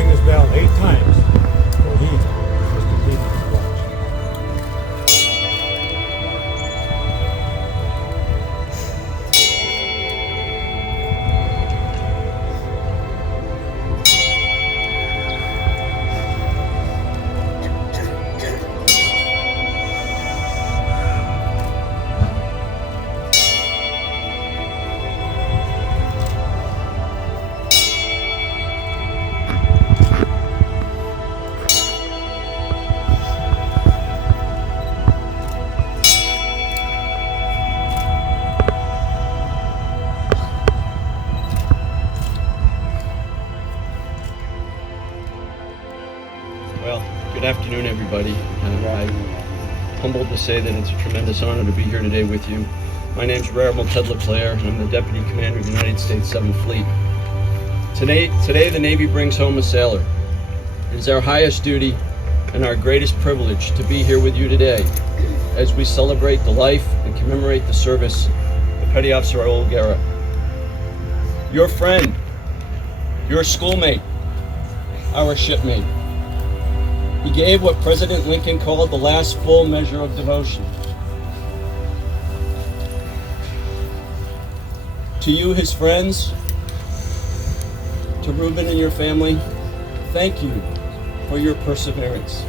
ring this bell 8 times, or he is completed his watch. Well, good afternoon, everybody. I'm humbled to say that it's a tremendous honor to be here today with you. My name's Admiral Ted LeClaire, and I'm the Deputy Commander of the United States 7th Fleet. Today, the Navy brings home a sailor. It is our highest duty and our greatest privilege to be here with you today as we celebrate the life and commemorate the service of Petty Officer Raul Guerra. Your friend, your schoolmate, our shipmate. He gave what President Lincoln called the last full measure of devotion. To you, his friends, to Ruben and your family, thank you for your perseverance.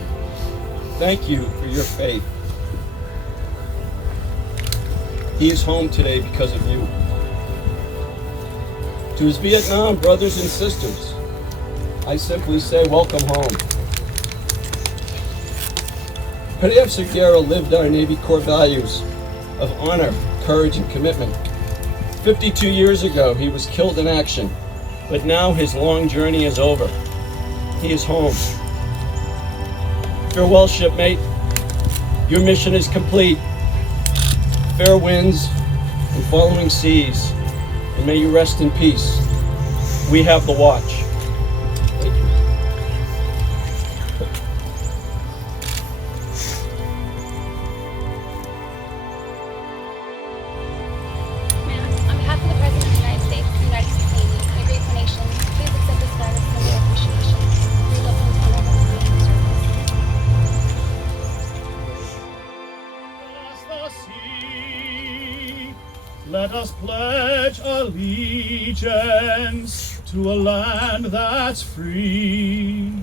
Thank you for your faith. He is home today because of you. To his Vietnam brothers and sisters, I simply say welcome home. Petty Officer Garrow lived our Navy core values of honor, courage, and commitment. 52 years ago, he was killed in action, but now his long journey is over. He is home. Farewell, shipmate. Your mission is complete. Fair winds and following seas, and may you rest in peace. We have the watch. Thank you. On behalf of the President of the United States, the United States Navy, and the grateful nation, please accept this flag as a symbol of appreciation for your love and honor of service. Let us pledge allegiance to a land that's free.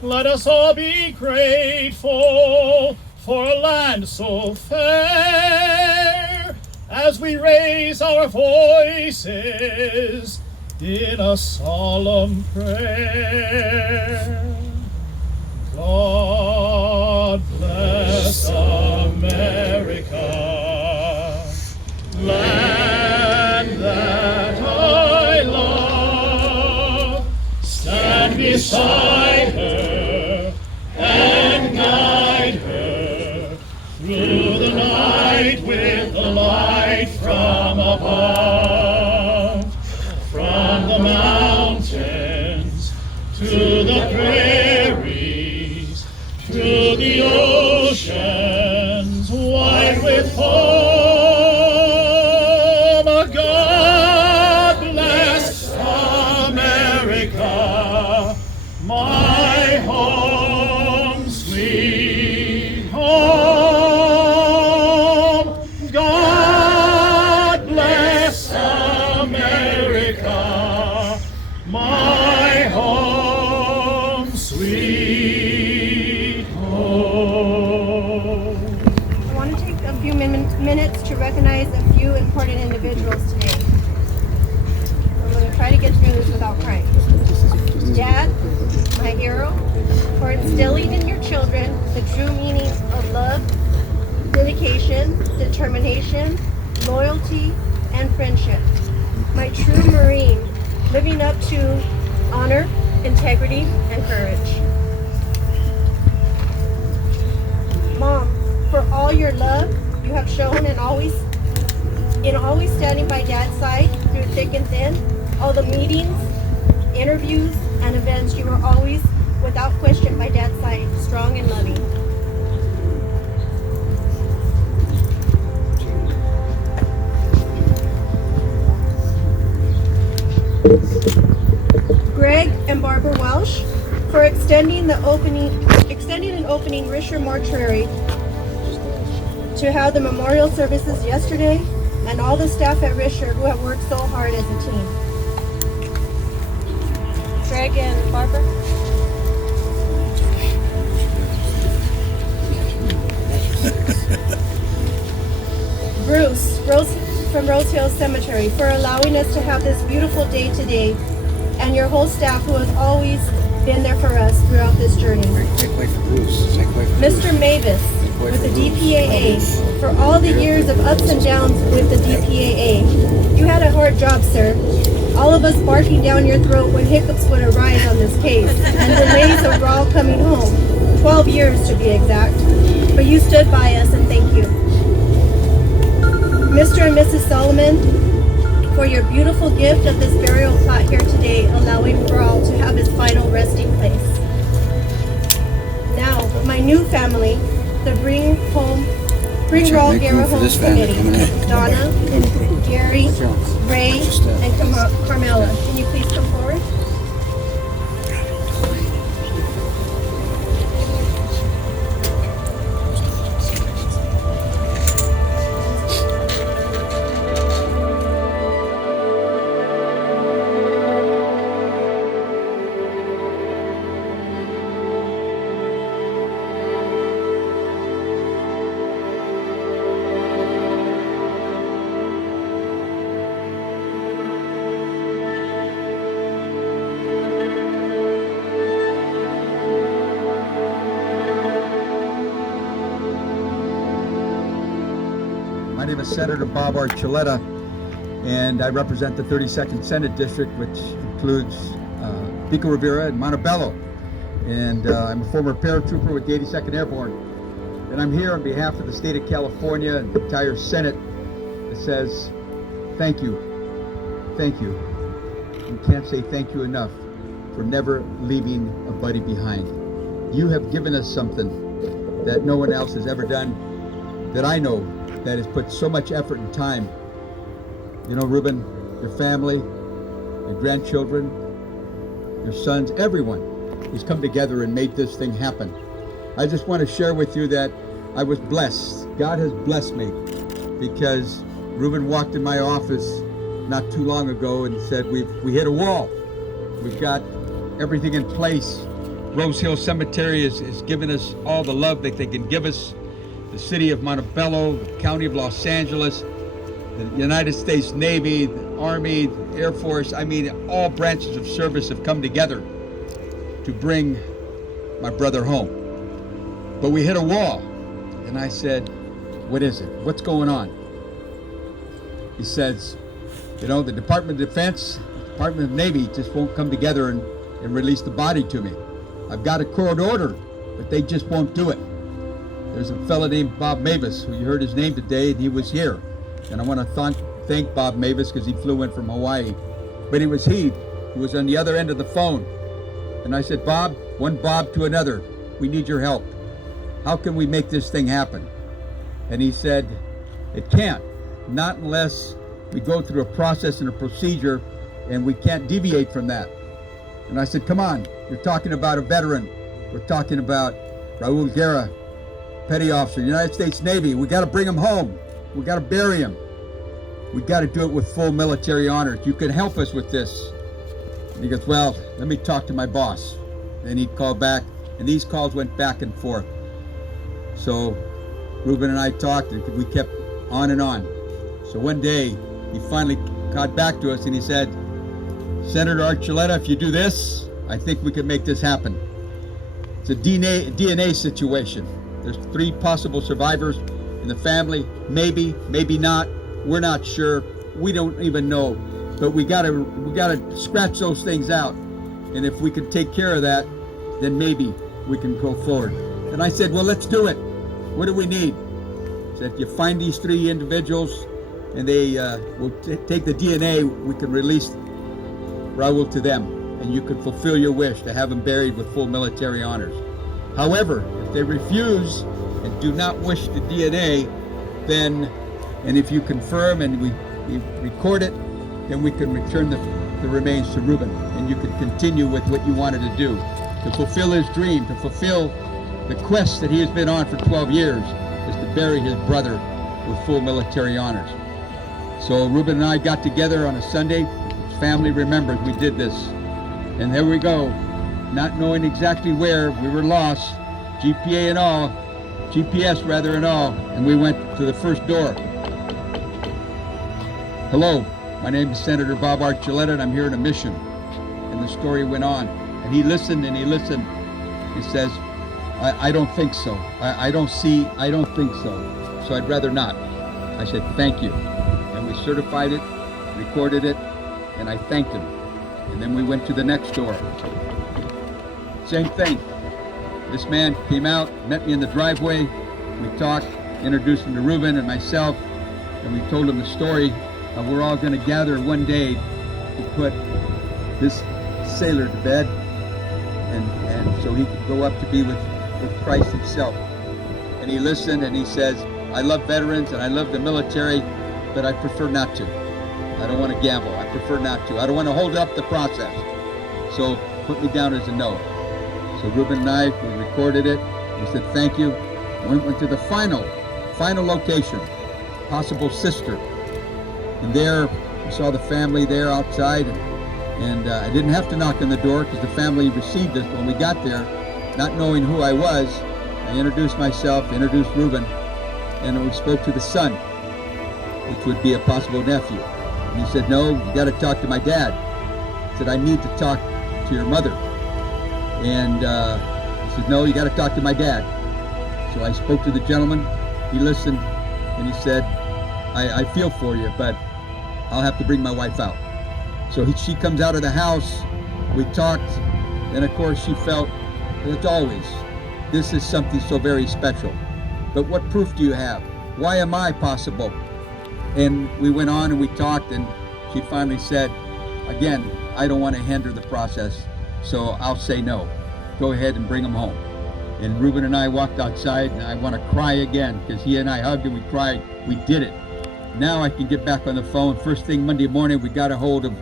Let us all be grateful for a land so fair, as we raise our voices in a solemn prayer. God bless America, land that I love. Stand beside her and guide her through the night with the light from above. From the mountains to the prairies, through the oceans wide with foam. God bless America, my home, sweet home. God bless America, my home, sweet home. I want to take a few minutes to recognize a few important individuals today. I'm going to try to get through this without crying. Dad, my hero, for instilling in your children the true meaning of love, dedication, determination, loyalty, and friendship. My true Marine, living up to honor, integrity, and courage. Mom, for all your love you have shown and always standing by Dad's side through thick and thin, all the meetings, interviews, and events, you were always, without question, by Dad's side, strong and loving. Greg and Barbara Welsh for extending an opening Risher Mortuary to have the memorial services yesterday, and all the staff at Risher who have worked so hard as a team. Greg and Barbara. Bruce from Rose Hill Cemetery for allowing us to have this beautiful day today, and your whole staff who has always been there for us throughout this journey. Mr. Mavis with the DPAA for all the years of ups and downs with the DPAA. You had a hard job, sir. All of us barking down your throat when hiccups would arise on this case, and delays of Raul coming home, 12 years to be exact. But you stood by us, and thank you. Mr. and Mrs. Solomon, for your beautiful gift of this burial plot here today, allowing Raul to have his final resting place. Now, my new family, the Bring Raul Guerra Home Committee, Donna, Gary, Ray, and Carmela. Can you please come forward? My name is Senator Bob Archuleta, and I represent the 32nd Senate District, which includes Pico Rivera and Montebello. And I'm a former paratrooper with the 82nd Airborne. And I'm here on behalf of the state of California and the entire Senate that says, thank you, thank you. You can't say thank you enough for never leaving a buddy behind. You have given us something that no one else has ever done, that I know, that has put so much effort and time. You know, Ruben, your family, your grandchildren, your sons, everyone has come together and made this thing happen. I just want to share with you that I was blessed. God has blessed me, because Ruben walked in my office not too long ago and said, we hit a wall. We've got everything in place. Rose Hill Cemetery has given us all the love that they can give us. The city of Montebello, the county of Los Angeles, the United States Navy, the Army, the Air Force, I mean, all branches of service have come together to bring my brother home. But we hit a wall, and I said, what is it? What's going on? He says, you know, the Department of Defense, the Department of Navy just won't come together and release the body to me. I've got a court order, but they just won't do it. There's a fellow named Bob Mavis, who you heard his name today, and he was here. And I want to thank Bob Mavis, because he flew in from Hawaii. But it was he who was on the other end of the phone. And I said, Bob, one Bob to another, we need your help. How can we make this thing happen? And he said, it can't, not unless we go through a process and a procedure, and we can't deviate from that. And I said, come on, you're talking about a veteran. We're talking about Raul Guerra, Petty Officer, United States Navy. We got to bring him home. We got to bury him. We got to do it with full military honors. You can help us with this. And he goes, well, let me talk to my boss. Then he'd call back, and these calls went back and forth. So Ruben and I talked, and we kept on and on. So one day, he finally got back to us, and he said, Senator Archuleta, if you do this, I think we can make this happen. It's a DNA situation. There's 3 possible survivors in the family. Maybe, maybe not. We're not sure. We don't even know. But we gotta scratch those things out. And if we can take care of that, then maybe we can go forward. And I said, well, let's do it. What do we need? He said, if you find these 3 individuals and they will take the DNA, we can release Raul to them. And you can fulfill your wish to have him buried with full military honors. However, if they refuse and do not wish the DNA, then, and if you confirm and we record it, then we can return the the remains to Ruben, and you could continue with what you wanted to do, to fulfill his dream, to fulfill the quest that he has been on for 12 years, is to bury his brother with full military honors. So Ruben and I got together on a Sunday. His family remembers we did this. And there we go, not knowing exactly where. We were lost, GPS and all, and we went to the first door. Hello, my name is Senator Bob Archuleta, and I'm here on a mission. And the story went on. And he listened and he listened. He says, I don't think so. I don't think so. So I'd rather not. I said, thank you. And we certified it, recorded it, and I thanked him. And then we went to the next door. Same thing. This man came out, met me in the driveway. We talked, introduced him to Ruben and myself, and we told him the story of we're all going to gather one day to put this sailor to bed, and so he could go up to be with Christ himself. And he listened and he says, I love veterans and I love the military, but I prefer not to. I don't want to gamble. I prefer not to. I don't want to hold up the process. So put me down as a no. So Ruben and I, we recorded it. We said thank you. We went to the final location, possible sister. And there we saw the family there outside, and I didn't have to knock on the door because the family received us when we got there. Not knowing who I was, I introduced myself, introduced Ruben, and we spoke to the son, which would be a possible nephew. And he said, no, you got to talk to my dad. I said, I need to talk to your mother. And he said, no, you got to talk to my dad. So I spoke to the gentleman. He listened, and he said, I feel for you, but I'll have to bring my wife out. So she comes out of the house. We talked, and of course she felt, as always, this is something so very special. But what proof do you have? Why am I possible? And we went on and we talked, and she finally said, again, I don't want to hinder the process, so I'll say no. Go ahead and bring him home. And Ruben and I walked outside, and I want to cry again, because he and I hugged and we cried. We did it. Now I can get back on the phone. First thing Monday morning, we got a hold of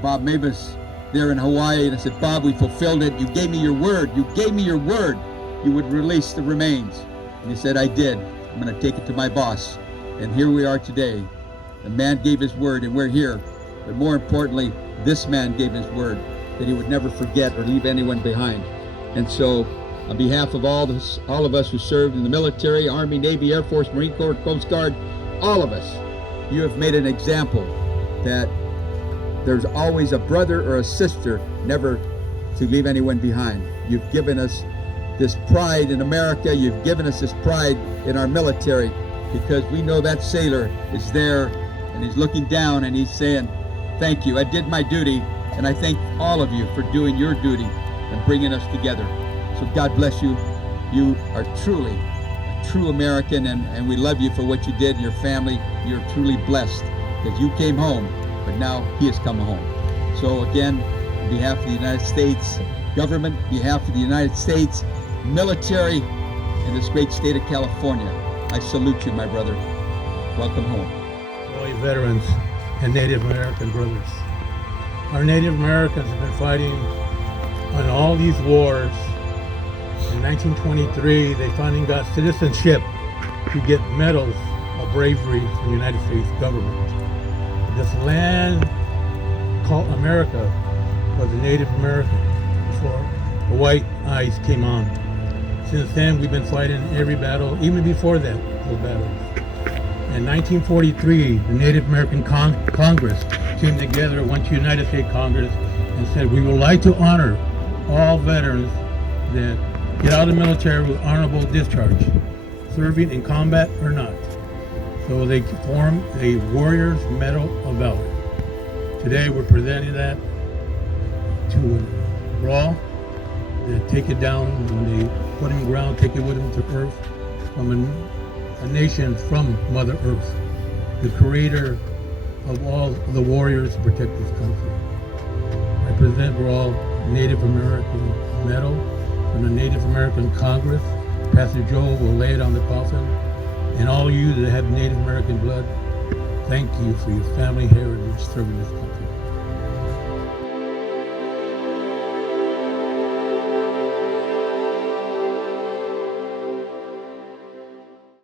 Bob Mavis there in Hawaii, and I said, Bob, we fulfilled it. You gave me your word. You gave me your word you would release the remains. And he said, I did. I'm going to take it to my boss. And here we are today. The man gave his word, and we're here. But more importantly, this man gave his word that he would never forget or leave anyone behind. And so, on behalf of all of us who served in the military, Army, Navy, Air Force, Marine Corps, Coast Guard, all of us, you have made an example that there's always a brother or a sister, never to leave anyone behind. You've given us this pride in America. You've given us this pride in our military, because we know that sailor is there and he's looking down and he's saying, thank you, I did my duty, and I thank all of you for doing your duty and bringing us together. So God bless you. You are truly a true American, and we love you for what you did and your family. You're truly blessed because you came home, but now he has come home. So again, on behalf of the United States government, on behalf of the United States military in this great state of California, I salute you, my brother. Welcome home. All you veterans and Native American brothers. Our Native Americans have been fighting on all these wars. In 1923, they finally got citizenship to get medals of bravery from the United States government. This land called America was a Native American before the white eyes came on. Since then, we've been fighting every battle, even before that, those battles. In 1943, the Native American Congress came together, went to United States Congress, and said, we would like to honor all veterans that get out of the military with honorable discharge, serving in combat or not. So they formed a Warriors Medal of Valor. Today we're presenting that to Raul. They take it down when they put him ground, take it with them to Earth, from a nation from Mother Earth, the creator of all the warriors to protect this country. I present Raul Native American Medal from the Native American Congress. Pastor Joe will lay it on the coffin. And all you that have Native American blood, thank you for your family heritage serving this country.